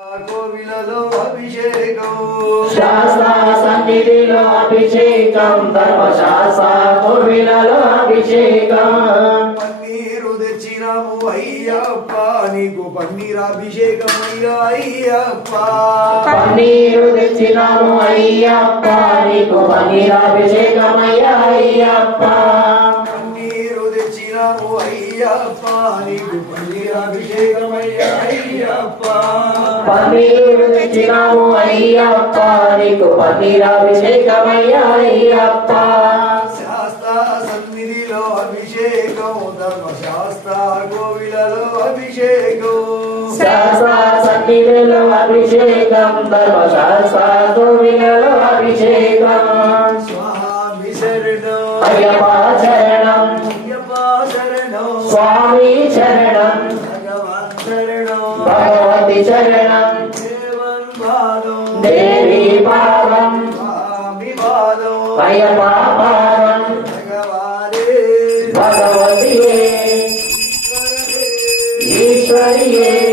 కోవిలలో అభిషేకం శాస్త్ర సన్నిధిలో అభిషేకం ధర్మశాస్త్ర కోవిలలో అభిషేకం పన్నీరు తెచ్చినాము అయ్యప్ప నీకు పన్నీరాభిషేకం అయ్యప్ప పన్నీరు తెచ్చినాము అయ్యప్ప నీకు పన్నీరాభిషేకం అయ్యప్ప పన్నీరు తెచ్చినాము అయ్యప్ప నీకు పన్నీరాభిషేకం అయ్యప్ప పన్నీరు తెచ్చినాము అయ్యప్ప నీకు పన్నీరాభిషేకం అయ్యప్ప శాస్త్ర సన్నిధిలో అభిషేకం ధర్మశాస్త్ర కోవిలలో అభిషేకం శాస్త్ర సన్నిధిలో అభిషేకం ధర్మశాస్త్ర కోవిలలో అభిషేకం స్వామి శరణం అయ్యప్ప శరణం అయ్యప్ప శరణం స్వామి శరణం భగవాన్ శరణం భగవతి శరణం దేవన్ పాదం దేవి పాదం స్వామి పాదం అయ్యప్ప పాదం